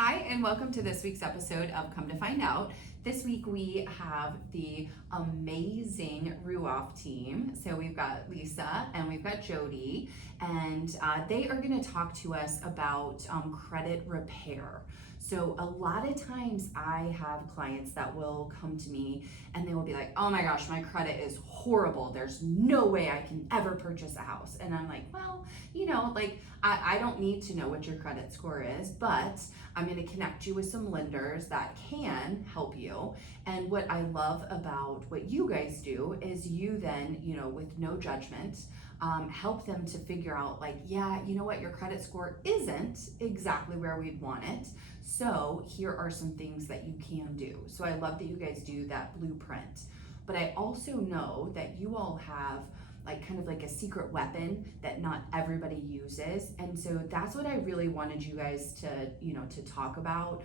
Hi, and welcome to this week's episode of Come to Find Out. This week we have the amazing Ruoff team. So we've got Lisa and we've got Jodi, and they are going to talk to us about credit repair. So a lot of times I have clients that will come to me and they will be like, oh my gosh, my credit is horrible. There's no way I can ever purchase a house. And I'm like, well, I don't need to know what your credit score is, but I'm going to connect you with some lenders that can help you. And what I love about what you guys do is you then, with no judgment, help them to figure out yeah, you know what, your credit score isn't exactly where we'd want it. So here are some things that you can do. So I love that you guys do that blueprint. But I also know that you all have kind of like a secret weapon that not everybody uses. And so that's what I really wanted you guys to talk about,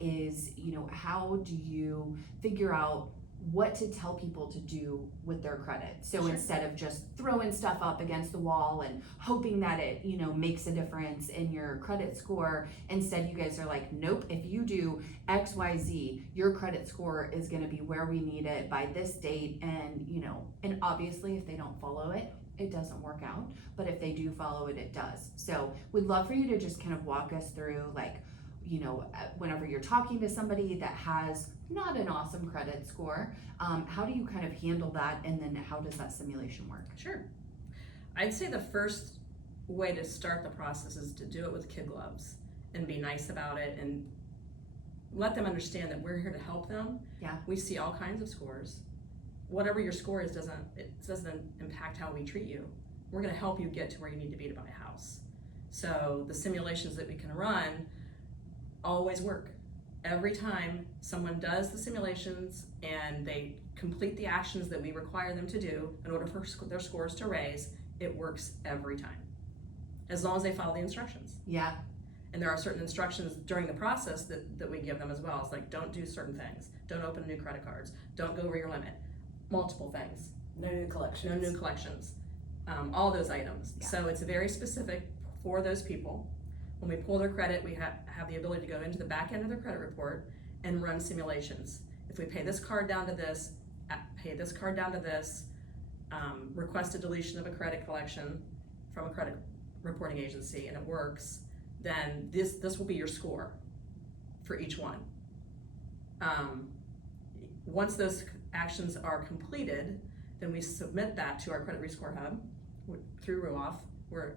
is, how do you figure out what to tell people to do with their credit? So Sure. Instead of just throwing stuff up against the wall and hoping that it, makes a difference in your credit score, instead you guys are like, nope, if you do XYZ, your credit score is going to be where we need it by this date. And, and obviously if they don't follow it, it doesn't work out. But if they do follow it, it does. So we'd love for you to just kind of walk us through whenever you're talking to somebody that has not an awesome credit score, how do you kind of handle that, and then how does that simulation work? Sure. I'd say the first way to start the process is to do it with kid gloves and be nice about it and let them understand that we're here to help them. Yeah. We see all kinds of scores. Whatever your score is doesn't impact how we treat you. We're going to help you get to where you need to be to buy a house. So the simulations that we can run always work. Every time someone does the simulations and they complete the actions that we require them to do in order for their scores to raise, it works every time, as long as they follow the instructions. Yeah. And there are certain instructions during the process that we give them as well. It's like, don't do certain things, don't open new credit cards, don't go over your limit, multiple things. No new collections. No new collections, all those items. Yeah. So it's very specific for those people. When we pull their credit, we have the ability to go into the back end of their credit report and run simulations. If we pay this card down to this, pay this card down to this, request a deletion of a credit collection from a credit reporting agency, and it works, then this will be your score for each one. Once those actions are completed, then we submit that to our credit rescore hub through Ruoff. We're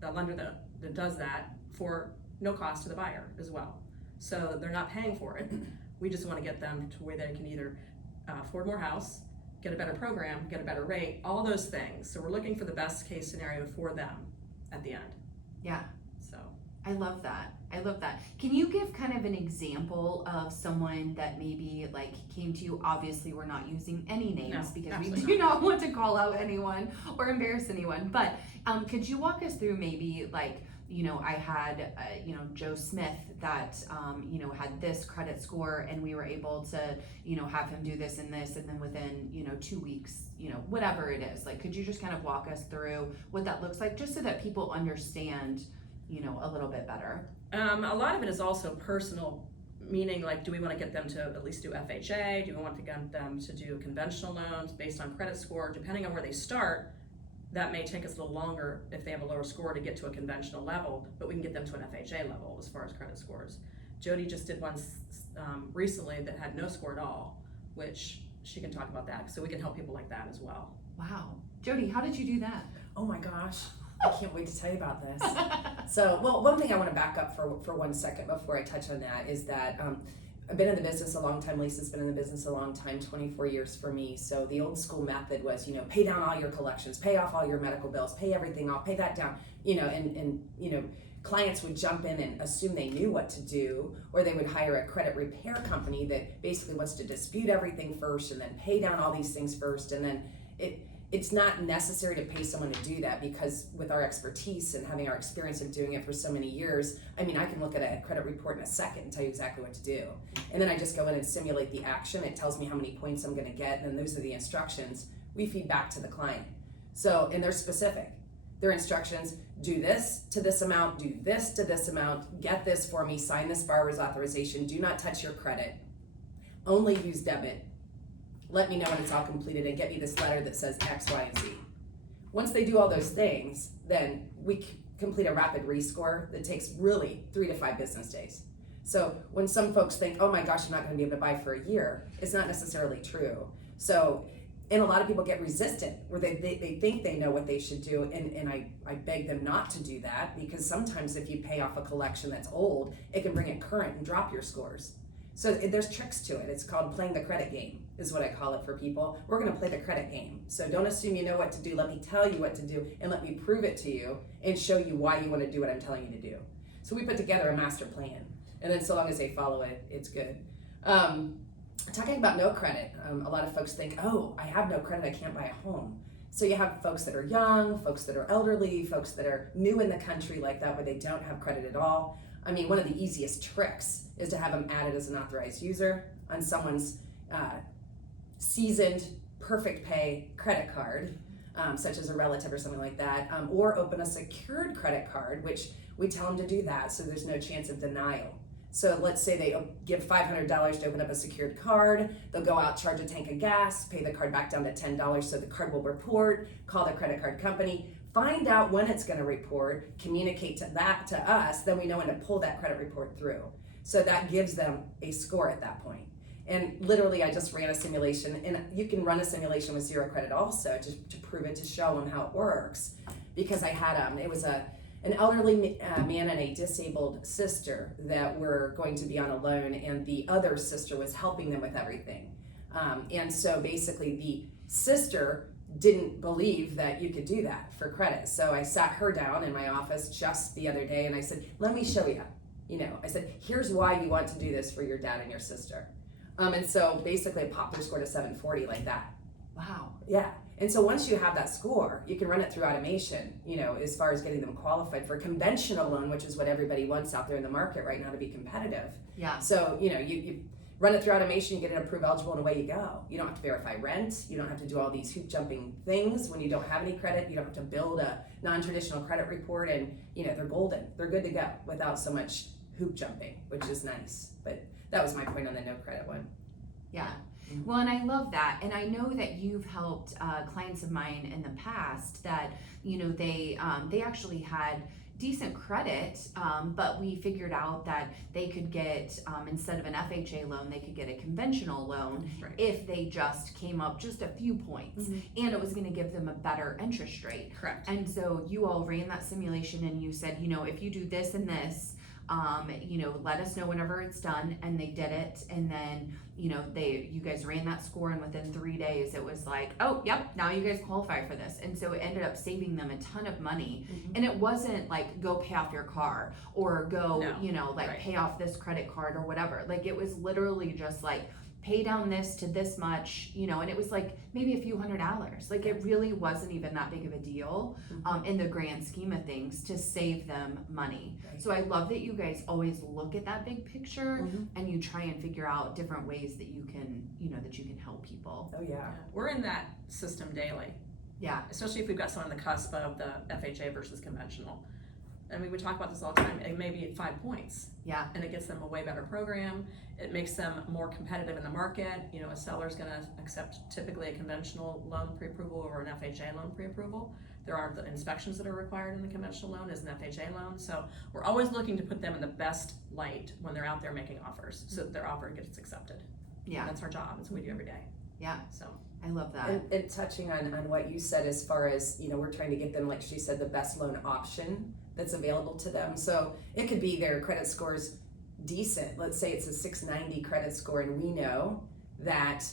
the lender that does that for no cost to the buyer as well. So they're not paying for it. We just want to get them to where they can either afford more house, get a better program, get a better rate, all those things. So we're looking for the best case scenario for them at the end. Yeah. So I love that. Can you give kind of an example of someone that maybe came to you? Obviously, we're not using any names because we do not want to call out anyone or embarrass anyone. But could you walk us through maybe I had Joe Smith that had this credit score, and we were able to have him do this and this, and then within 2 weeks, whatever it is. Could you just kind of walk us through what that looks like, just so that people understand a little bit better? a lot of it is also personal, meaning do we want to get them to at least do FHA? Do we want to get them to do conventional loans based on credit score? Depending on where they start, that may take us a little longer if they have a lower score to get to a conventional level, but we can get them to an FHA level as far as credit scores. Jodi just did one recently that had no score at all, which she can talk about that. So we can help people like that as well. Wow. Jodi, how did you do that? Oh my gosh, I can't wait to tell you about this. So, one thing I want to back up for 1 second before I touch on that is that I've been in the business a long time. Lisa's been in the business a long time, 24 years for me. So the old school method was, pay down all your collections, pay off all your medical bills, pay everything off, pay that down, and clients would jump in and assume they knew what to do, or they would hire a credit repair company that basically wants to dispute everything first and then pay down all these things first. And then it's not necessary to pay someone to do that, because with our expertise and having our experience of doing it for so many years, I can look at a credit report in a second and tell you exactly what to do. And then I just go in and simulate the action. It tells me how many points I'm going to get, and then those are the instructions we feed back to the client. So, and they're specific. Their instructions: do this to this amount, do this to this amount, get this for me, sign this borrower's authorization, do not touch your credit, only use debit, let me know when it's all completed, and get me this letter that says X, Y, and Z. Once they do all those things, then we complete a rapid rescore that takes really 3 to 5 business days. So when some folks think, oh my gosh, I'm not going to be able to buy for a year, it's not necessarily true. So, and a lot of people get resistant where they think they know what they should do, and I beg them not to do that, because sometimes if you pay off a collection that's old, it can bring it current and drop your scores. So there's tricks to it. It's called playing the credit game, is what I call it for people. We're going to play the credit game. So don't assume you know what to do. Let me tell you what to do, and let me prove it to you and show you why you want to do what I'm telling you to do. So we put together a master plan, and then so long as they follow it, it's good. Talking about no credit, a lot of folks think, oh, I have no credit, I can't buy a home. So you have folks that are young, folks that are elderly, folks that are new in the country like that, where they don't have credit at all. I mean, one of the easiest tricks is to have them added as an authorized user on someone's seasoned, perfect pay credit card, such as a relative or something like that, or open a secured credit card, which we tell them to do that so there's no chance of denial. So let's say they give $500 to open up a secured card. They'll go out, charge a tank of gas, pay the card back down to $10, so the card will report, call the credit card company, find out when it's going to report, communicate to us, then we know when to pull that credit report through. So that gives them a score at that point. And literally, I just ran a simulation, and you can run a simulation with zero credit also to prove it, to show them how it works. Because I had it was an elderly man and a disabled sister that were going to be on a loan, and the other sister was helping them with everything. And so basically the sister didn't believe that you could do that for credit. So I sat her down in my office just the other day, and I said, let me show you. I said, here's why you want to do this for your dad and your sister. And so basically I popped their score to 740 like that. Wow. Yeah. And so once you have that score, you can run it through automation, as far as getting them qualified for a conventional loan, which is what everybody wants out there in the market right now to be competitive. Yeah. So, you run it through automation, you get it approved, eligible, and away you go. You don't have to verify rent. You don't have to do all these hoop jumping things when you don't have any credit. You don't have to build a non-traditional credit report, and, they're golden. They're good to go without so much hoop jumping, which is nice. But that was my point on the no credit one. Yeah. Well, and I love that. And I know that you've helped clients of mine in the past that, they actually had decent credit, but we figured out that they could get, instead of an FHA loan, they could get a conventional loan if they just came up just a few points, and it was going to give them a better interest rate. Correct. And so you all ran that simulation, and you said, if you do this and this, let us know whenever it's done, and they did it, and then you guys ran that score, and within 3 days it was like, oh yep, now you guys qualify for this. And so it ended up saving them a ton of money. And it wasn't like go pay off your car or go pay off this credit card or whatever. Like it was literally just like pay down this to this much, and it was like maybe a few $100s. Like it really wasn't even that big of a deal in the grand scheme of things to save them money. So I love that you guys always look at that big picture and you try and figure out different ways that you can, that you can help people. Oh yeah. We're in that system daily. Yeah. Especially if we've got someone on the cusp of the FHA versus conventional. I mean, we talk about this all the time. It may be at 5 points. Yeah. And it gets them a way better program. It makes them more competitive in the market. A seller's going to accept typically a conventional loan pre-approval or an FHA loan pre-approval. There aren't the inspections that are required in the conventional loan as an FHA loan. So we're always looking to put them in the best light when they're out there making offers, so that their offer gets accepted. Yeah. And that's our job. That's what we do every day. Yeah. So I love that. And touching on what you said, as far as, we're trying to get them, like she said, the best loan option that's available to them. So it could be their credit score's decent. Let's say it's a 690 credit score, and we know that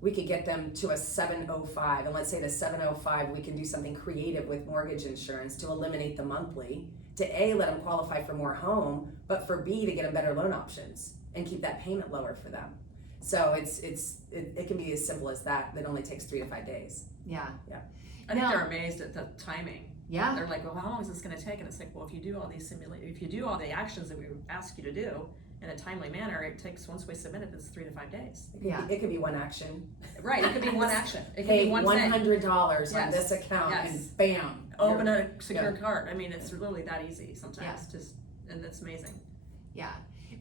we could get them to a 705. And let's say the 705, we can do something creative with mortgage insurance to eliminate the monthly, to A, let them qualify for more home, but for B, to get them better loan options and keep that payment lower for them. So it can be as simple as that. That only takes 3 to 5 days. Yeah. Yeah. I think they're amazed at the timing. Yeah. They're like, well, how long is this going to take? And it's like, well, if you do all these if you do all the actions that we ask you to do, in a timely manner, it takes, once we submit it, it's 3 to 5 days. It could be one action. Right, it could be one action. It could Pay be one thing. $100 on Yes. this account Yes. and bam. Open a secured card. I mean, it's literally that easy sometimes. Yeah. And it's amazing. Yeah.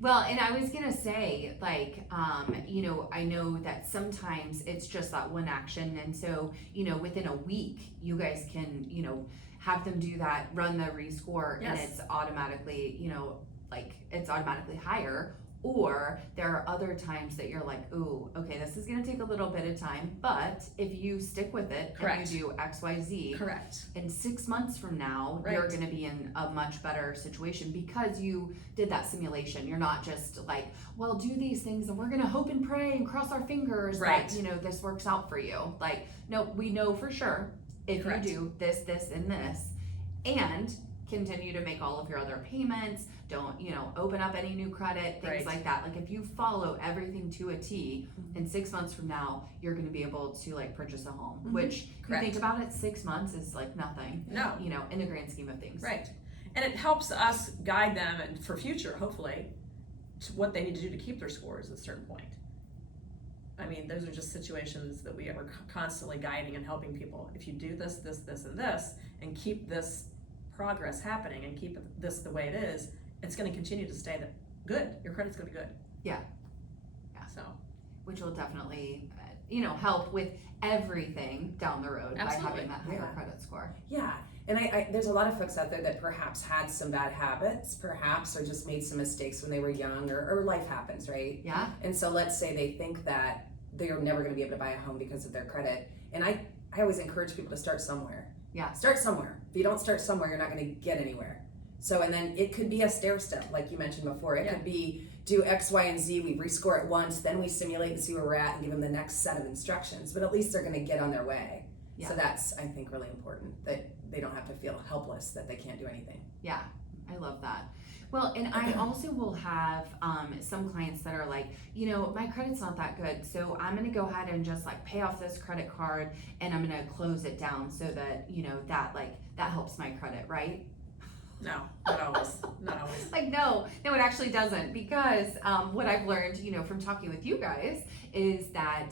Well, and I was gonna say, like, you know, I know that sometimes it's just that one action, and so, you know, within a week, you guys can, you know, have them do that, run the rescore, and Yes. it's automatically, you know, like, it's automatically higher. Or there are other times that you're like, ooh, okay, this is gonna take a little bit of time, but if you stick with it Correct. and you do X, Y, Z, Correct. in 6 months from now, Right. you're gonna be in a much better situation because you did that simulation. You're not just like, well, do these things and we're gonna hope and pray and cross our fingers Right. that, you know, this works out for you. Like, no, we know for sure if Correct. you do this, this, and this, and continue to make all of your other payments, don't, you know, open up any new credit, things Right. like that. Like, if you follow everything to a T, Mhm. in 6 months from now, you're gonna be able to, like, purchase a home, Mhm. which, if you Correct. think about it, 6 months is like nothing, No. you know, in the grand scheme of things. Right. And it helps us guide them, and for future, hopefully, to what they need to do to keep their scores at a certain point. I mean, those are just situations that we are constantly guiding and helping people. If you do this, this, this, and this, and keep this progress happening and keep this the way it is, it's gonna continue to stay good. Your credit's gonna be good. Yeah. Yeah. So, Which will definitely, you know, help with everything down the road Absolutely. by having that higher Yeah. credit score. Yeah, and I there's a lot of folks out there that perhaps had some bad habits, perhaps, or just made some mistakes when they were young, or life happens, right? Yeah. And so let's say they think that they're never going to be able to buy a home because of their credit. And I always encourage people to start somewhere. Yeah. Start somewhere. If you don't start somewhere, you're not going to get anywhere. So, and then it could be a stair step, like you mentioned before. It Yeah. could be do X, Y, and Z. We rescore it once, then we simulate and see where we're at and give them the next set of instructions. But at least they're going to get on their way. Yeah. So that's, I think, really important, that they don't have to feel helpless that they can't do anything. Yeah, I love that. Well, and I also will have some clients that are like, you know, my credit's not that good, so I'm gonna go ahead and just like pay off this credit card and I'm gonna close it down so that, you know, that helps my credit, right? no, not always. Not always. Like, no, it actually doesn't, because what I've learned, you know, from talking with you guys is that,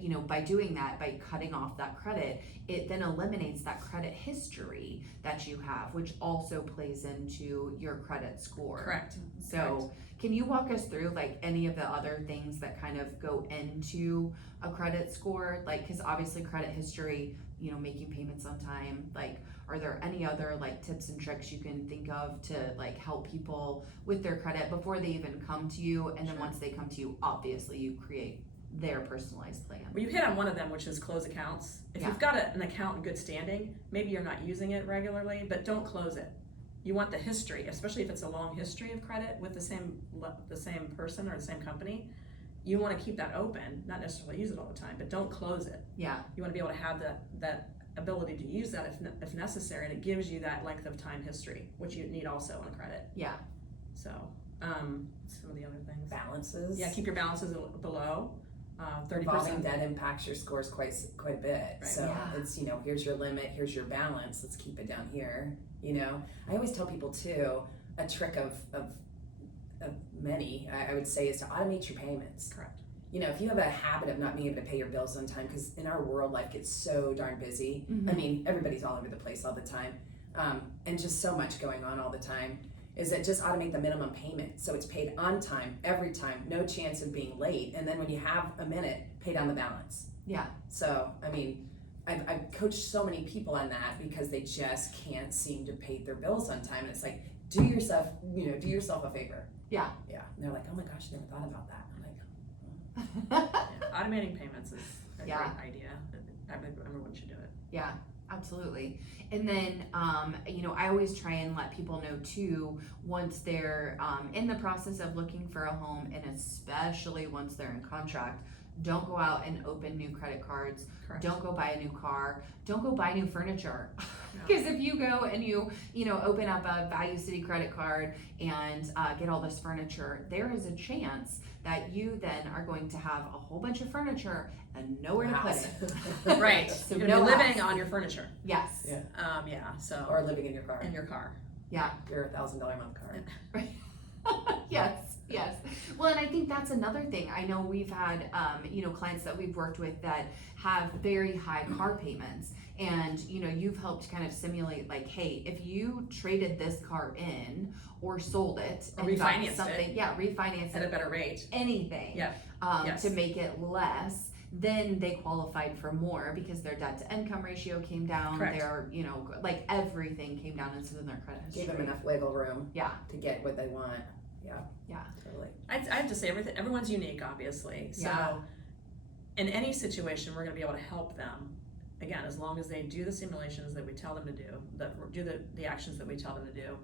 you know, by doing that, by cutting off that credit, it then eliminates that credit history that you have, which also plays into your credit score. Correct. So can you walk us through like any of the other things that kind of go into a credit score? Like, because obviously credit history, you know, making payments on time, like, are there any other like tips and tricks you can think of to like help people with their credit before they even come to you? And then Sure. once they come to you, obviously you create their personalized plan. Well, you hit on one of them, which is close accounts. If Yeah. you've got an account in good standing, maybe you're not using it regularly, but don't close it. You want the history, especially if it's a long history of credit with the same person or the same company. You want to keep that open, not necessarily use it all the time, but don't close it. Yeah, You want to be able to have that ability to use that if necessary, and it gives you that length of time history, which you need also on credit. yeah, So, some of the other things. Balances. Yeah, keep your balances below 30%. Revolving debt impacts your scores quite a bit. Right. So Yeah. it's, you know, here's your limit, here's your balance, let's keep it down here. You know, I always tell people too, a trick of many, I would say, is to automate your payments. Correct. You know, if you have a habit of not being able to pay your bills on time, because in our world, life gets so darn busy. Mhm. I mean, everybody's all over the place all the time, and just so much going on all the time. Is that just automate the minimum payment so it's paid on time every time, no chance of being late, and then when you have a minute, pay down the balance. yeah, So, I mean, I've coached so many people on that because they just can't seem to pay their bills on time, and it's like, do yourself a favor. yeah. Yeah, and they're like, oh my gosh, I never thought about that. I'm like, Yeah, automating payments is a Yeah. great idea. Everyone should do it. Yeah, absolutely. And then, you know, I always try and let people know too, once they're in the process of looking for a home, and especially once they're in contract, don't go out and open new credit cards. Correct. Don't go buy a new car. Don't go buy new furniture. No. Because if you go and you know, open up a Value City credit card and get all this furniture, there is a chance that you then are going to have a whole bunch of furniture and nowhere to put it. Right. So You're gonna no be living house. on your furniture. Yes. Yeah. Yeah. So or living in your car, in your car. Yeah. your $1,000 a month car. Yes, yes. Well, and I think that's another thing. I know we've had, clients that we've worked with that have very high car payments. And, you've helped kind of simulate like, hey, if you traded this car in or sold it Or and got refinanced something, refinance at a it, better rate. anything, Yeah. Yes. to make it less, then they qualified for more because their debt to income ratio came down. Correct. Their, like everything came down, and so then their credit history. Gave them enough wiggle room. Yeah. To get what they want. Yeah. Yeah. Totally. I have to say everyone's unique, obviously. So Yeah. in any situation, we're going to be able to help them. Again, as long as they do the simulations that we tell them to do the actions that we tell them to do,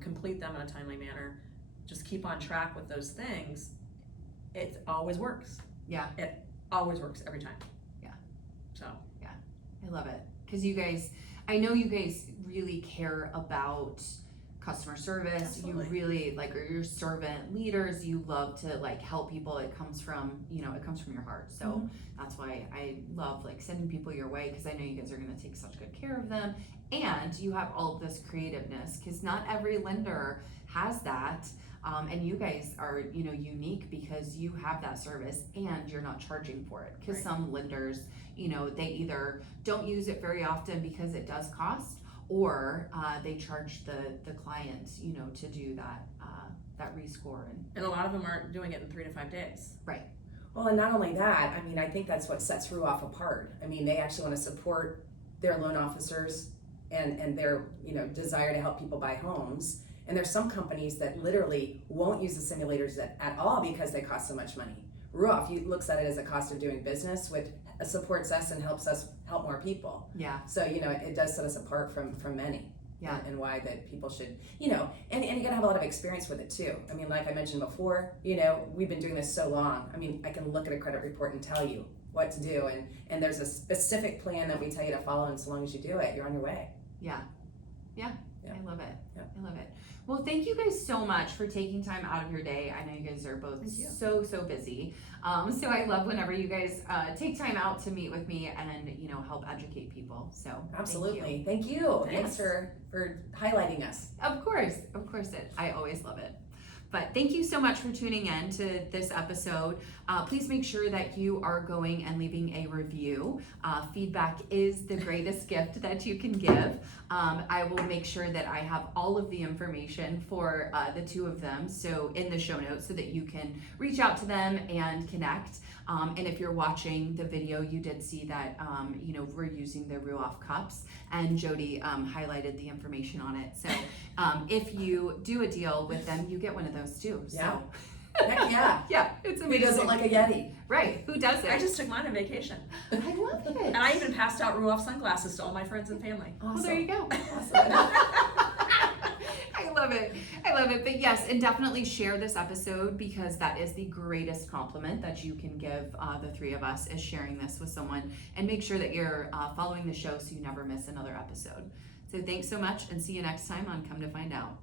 complete them in a timely manner, just keep on track with those things, it always works. Yeah. It always works every time. Yeah. So. I love it. Because I know you guys really care about customer service. Absolutely. You really are your servant leaders. You love to help people. It comes from your heart. So that's why I love sending people your way, because I know you guys are going to take such good care of them. And you have all of this creativeness, because not every lender has that. And you guys are, unique because you have that service and you're not charging for it. Because Right. some lenders, they either don't use it very often because it does cost, or they charge the client, to do that rescore. And a lot of them aren't doing it in 3 to 5 days. Right. Well, and not only that, I mean, I think that's what sets Ruoff apart. I mean, they actually want to support their loan officers and their, desire to help people buy homes. And there's some companies that literally won't use the simulators at all because they cost so much money. Ruoff looks at it as a cost of doing business, which supports us and helps us help more people. Yeah. So, it does set us apart from many. Yeah. And why that people should, and you gotta have a lot of experience with it too. I mean, like I mentioned before, we've been doing this so long. I mean, I can look at a credit report and tell you what to do. And there's a specific plan that we tell you to follow, and so long as you do it, you're on your way. Yeah. Yeah. I love it. Yeah. I love it. Well, thank you guys so much for taking time out of your day. I know you guys are both Thank you. so busy. So I love whenever you guys take time out to meet with me and, help educate people. So Absolutely. Thank you. Thanks. Thanks for highlighting us. Of course, I always love it. But thank you so much for tuning in to this episode. Please make sure that you are going and leaving a review. Feedback is the greatest gift that you can give. I will make sure that I have all of the information for the two of them, so in the show notes, so that you can reach out to them and connect. And if you're watching the video, you did see that we're using the Ruoff cups, and Jodi highlighted the information on it. So if you do a deal with them, you get one of those too. So. Yeah. Heck yeah. Yeah, it's Who amazing. doesn't like a Yeti? Right, who doesn't? I just took mine on vacation. I love it. And I even passed out Ruoff sunglasses to all my friends and family. Awesome. Well, there you go. Awesome. I love it. But yes, and definitely share this episode, because that is the greatest compliment that you can give the three of us, is sharing this with someone. And make sure that you're following the show so you never miss another episode. So thanks so much, and see you next time on Come to Find Out.